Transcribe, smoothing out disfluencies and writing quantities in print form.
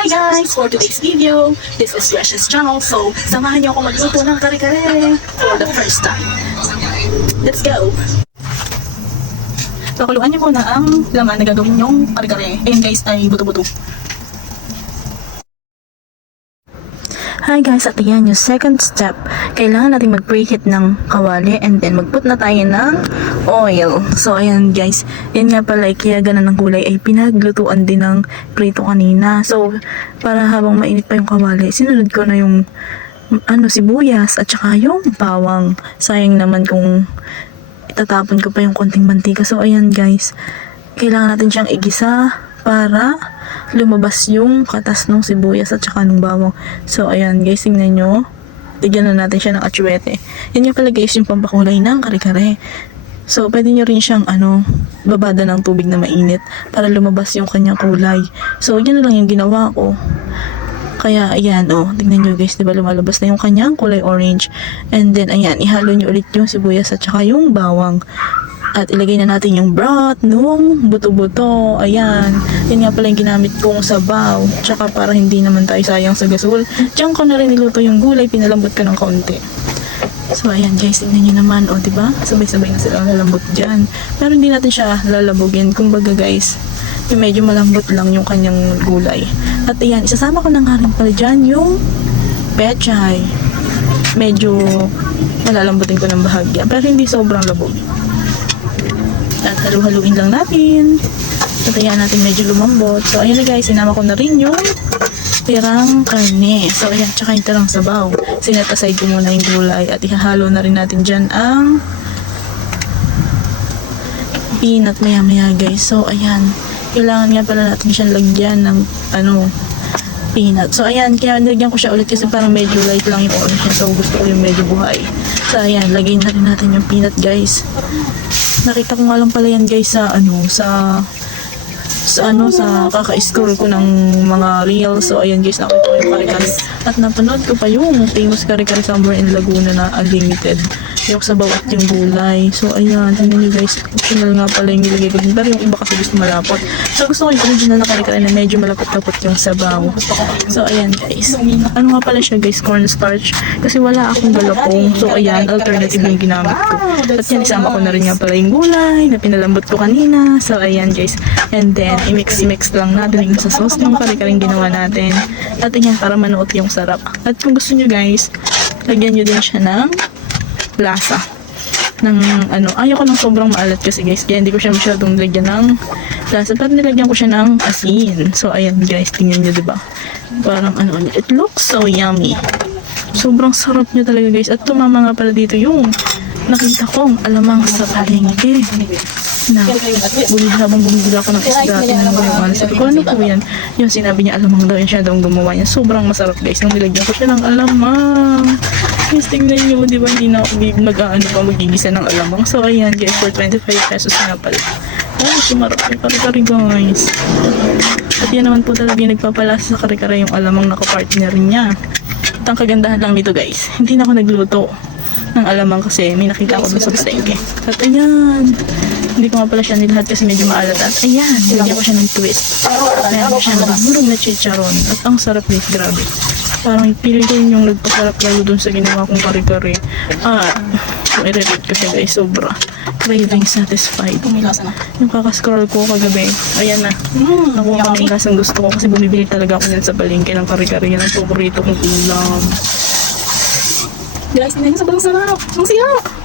Hi guys! For today's video, this is Precious Channel. So, samahan niyo ako magluto ng kare-kare for the first time. Let's go! So, kuluan niyo po na ang laman na gagawin yung kare-kare. Ayun guys, ay buto-buto. Hi guys, at yan yung second step. Kailangan natin mag-preheat ng kawali and then mag-put na tayo ng oil. So ayan guys, yan nga pala kaya ganun ng gulay ay pinaglutuan din ng prito kanina. So para habang mainit pa yung kawali, sinunod ko na yung sibuyas at saka yung bawang. Sayang naman kung itatapon ko pa yung konting mantika. So ayan guys, kailangan natin siyang igisa para lumabas yung katas ng sibuyas at saka ng bawang. So ayan guys, tingnan nyo, tigyan na natin siya ng atsuete. Yan yung pala guys yung pampakulay ng kare-kare. So pwede nyo rin siyang babada ng tubig na mainit para lumabas yung kanyang kulay. So yan na lang yung ginawa ko. Kaya ayan, tingnan nyo guys, diba lumalabas na yung kanyang kulay orange. And then ayan, ihalo nyo ulit yung sibuyas at saka yung bawang. At ilagay na natin yung broth nung buto-buto. Ayan. Yan nga pala yung ginamit kong sabaw. Tsaka para hindi naman tayo sayang sa gasol. Diyan ko na rin niluto yung gulay. Pinalambot ko ng kaunti. So ayan guys, tingnan nyo naman. O diba? Sabay-sabay na sila lalambot dyan. Pero hindi natin siya lalabugin. Kumbaga guys, yung medyo malambot lang yung kanyang gulay. At ayan, isasama ko na nga rin pala dyan yung pechay. Medyo malalambutin ko ng bahagya. Pero hindi sobrang labog. At halu-haluin lang natin. Tatayan natin medyo lumambot. So ayan na guys, sinama ko na rin yung tirang karne. So ayan, tsaka yung tirang sabaw. Sinet aside ko muna yung gulay. At ihahalo na rin natin dyan ang peanut maya-maya guys. So ayan, kailangan nga pala natin siyang lagyan ng peanut. So ayan, kaya nilagyan ko siya ulit kasi parang medyo light lang yung orange niya. So gusto ko yung medyo buhay. So ayan, lagyan na rin natin yung peanut guys. Nakita ko nga lang pala yan guys sa kaka-scroll ko ng mga reels. So ayan guys, nakita ko yung kare-kare. At napanood ko pa yung famous kare-kare somewhere in Laguna na unlimited. Yung sabaw at yung gulay. So ayan, tingnan nyo guys, optional nga pala yung nilagay ko din. Pero yung iba kasi gusto malapot. So gusto ko yung original na kare-kare na medyo malapot-lapot yung sabaw. So ayan guys, nga pala siya guys, cornstarch. Kasi wala akong galapong. So ayan, alternative yung ginamit ko. At yan, isama ko na rin nga pala yung gulay na pinalambot ko kanina. So ayan guys, and then i-mix lang natin yung sa sauce ng kare-kare ginawa natin. At yan, para manuot yung sarap. At kung gusto nyo guys, lagyan nyo din siya ng lasa ng ayoko ng sobrang maalat kasi guys, kaya hindi ko siya masyadong lagyan ng lasa, pero nilagyan ko siya ng asin. So ayan guys, tingnan nyo diba, parang it looks so yummy. Sobrang sarap niya talaga guys. At tumama nga pala dito yung nakita kong alamang sa palengke na habang bumibili ako ng isda, tinanong ko yung sabi ko, ano po yan? Yung sinabi niya alamang daw, yan siya daw gumawa niya. Sobrang masarap guys nung nilagyan ko siya ng alamang. Guys, tingnan nyo, di ba hindi na ako magigisa ng alamang. So ayan guys, for 25 pesos nga pala. Sumarap yung kare-kare guys. At yan naman po talaga yung nagpapalasa sa kare-kare, yung alamang nakapartner niya. At ang kagandahan lang dito guys, hindi na ako nagluto ng alamang kasi may nakita ako doon sa palengke. At ayan, hindi ko nga pala siya nilahad kasi medyo maalat. At ayan, nilagyan ko siya ng twist. Ayan siya ng burong na chicharon. At ang sarap guys, grabe. Parang pili ko yung nagpasarap lalo dun sa ginawa kong kare-kare. Kung i-rate ko siya guys, sobra. Craving satisfied. Yung kakascroll ko kagabi, ayan na. Nakuha ko na yung lasang gusto ko kasi bumibili talaga ako yan sa palengke ng kare-kare. Yan ang paborito kong ulam. Guys, hindi nyo sobrang sarap. Ang sarap!